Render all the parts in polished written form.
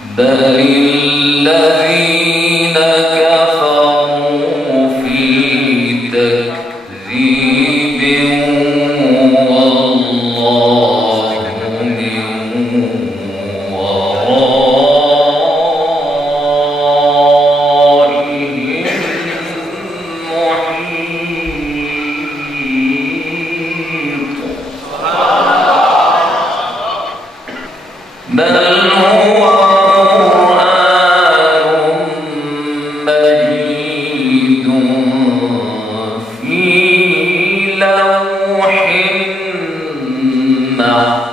بل الذين كفروا في تكذيب والله من ورائهم محيط. بل هو قرآن مجيد في لوح محفوظ.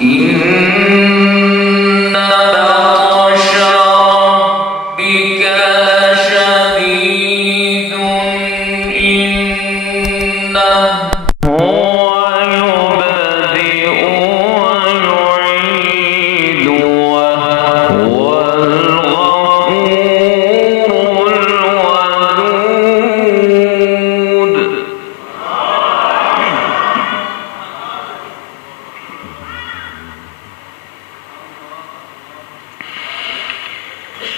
إن بطش ربك لشديد إنه هو يبدئ ويعيد وهو الغفور الودود.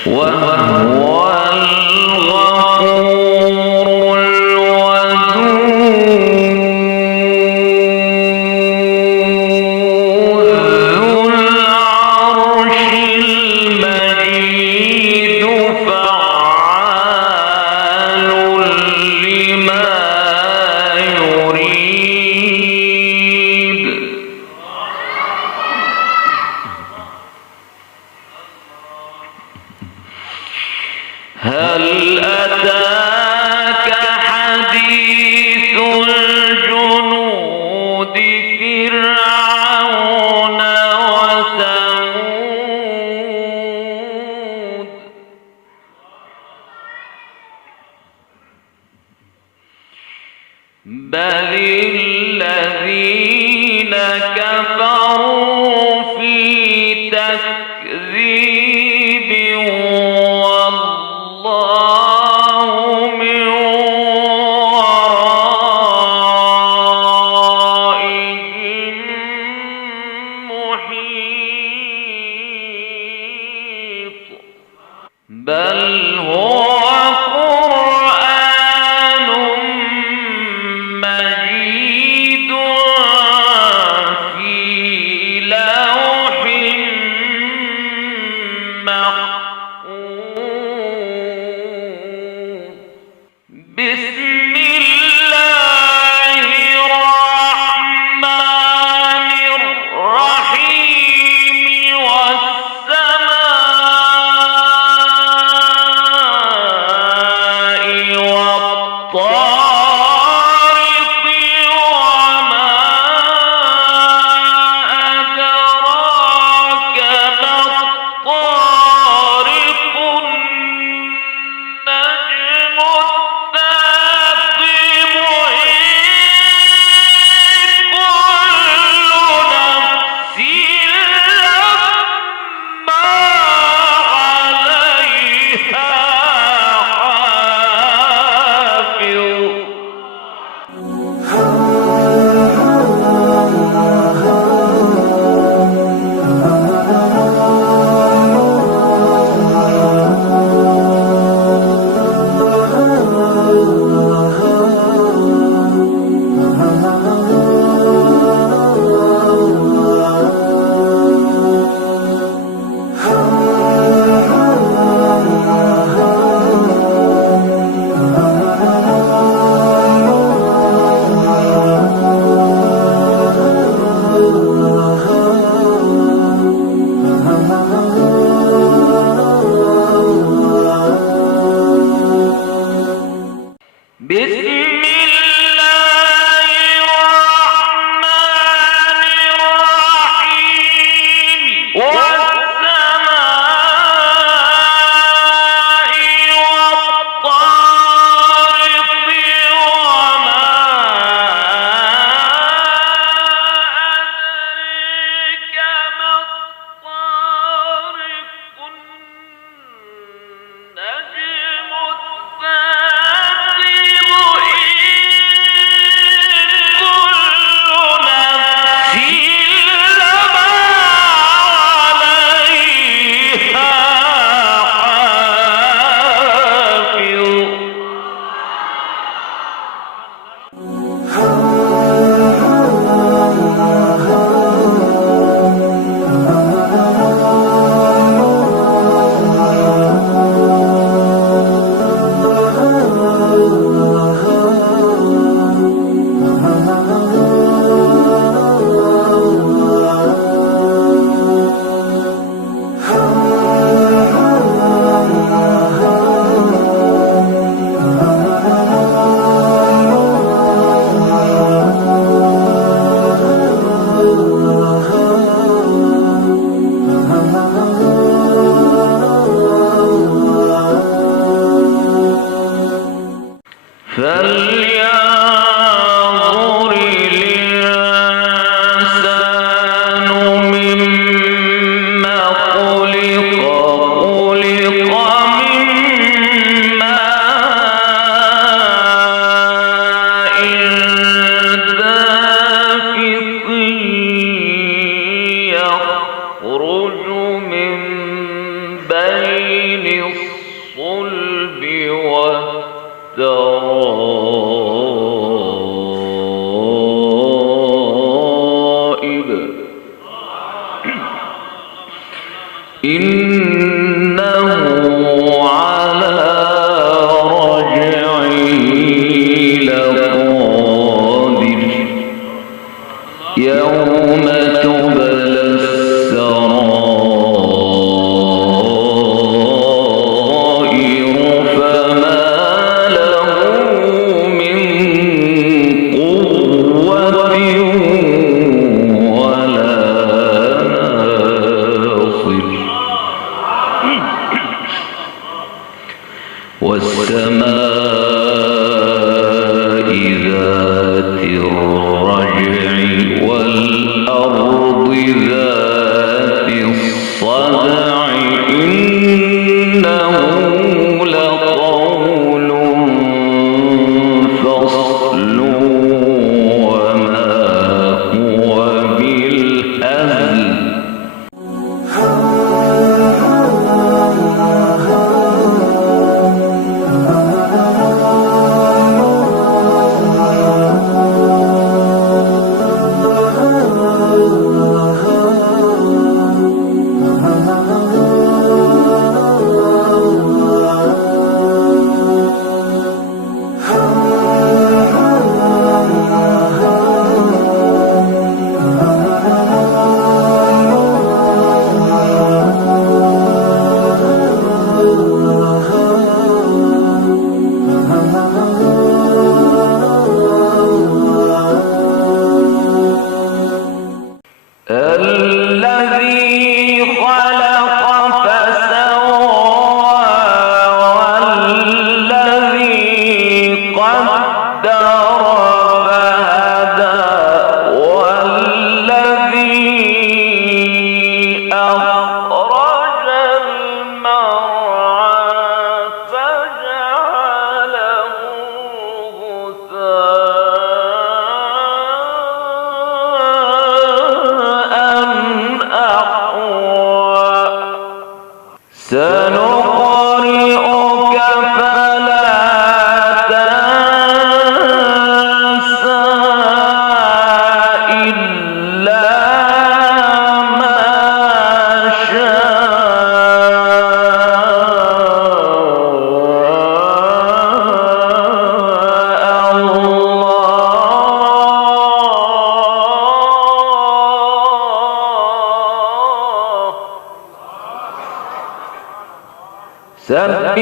وهو الغفور الودود ذو العرش المجيد فعال لما يريد. هل أتاك حديث الجنود فرعون وثمود. بل الذين كفروا في تكذيب والله من ورائهم محيط. بل هو قرآن مجيد في لوح محفوظ. بسم الله الرحمن الرحيم والسماء والسماء ذات الرجع والأرض ذات الصدع إنه لقول فصل وما هو بالهزل الذي خلق فسوى والذي قدر فهدى والذي أخرج المرعى فجعله سنقرئك فلا تنسى إلا ما شاء الله. سبح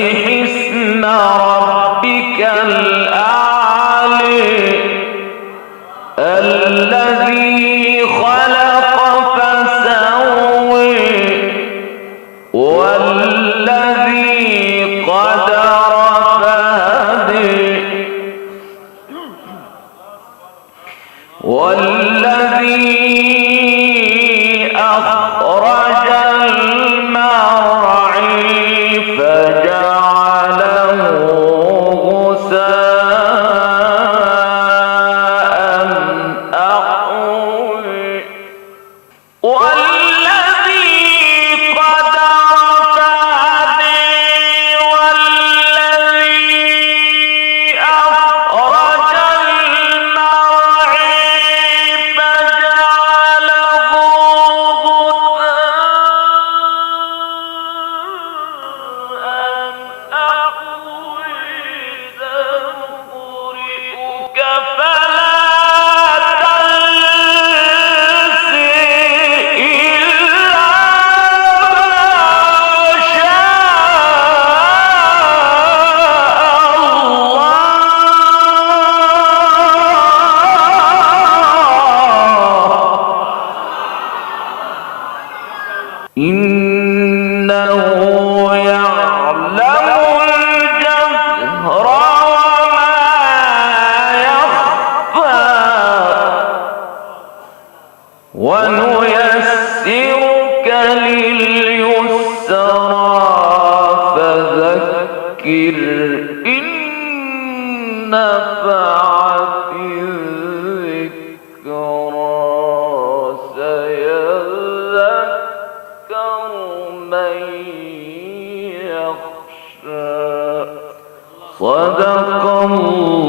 اسم ربك الأعلى الذي خلق فسوى والذي قدر فهدى والذي أخرج المرعى فجعله غثاء أحوى والذي قدر فهدى والذي أخرج المرعى فجعله غثاء أحوى سنقرئك فلا تنسى إلا ما شاء الله. إنه يعلم الجهر وما يخفى ونيسرك لليسرى فذكر إن نفعت الذكرى سيذكر من يخشى صدق الله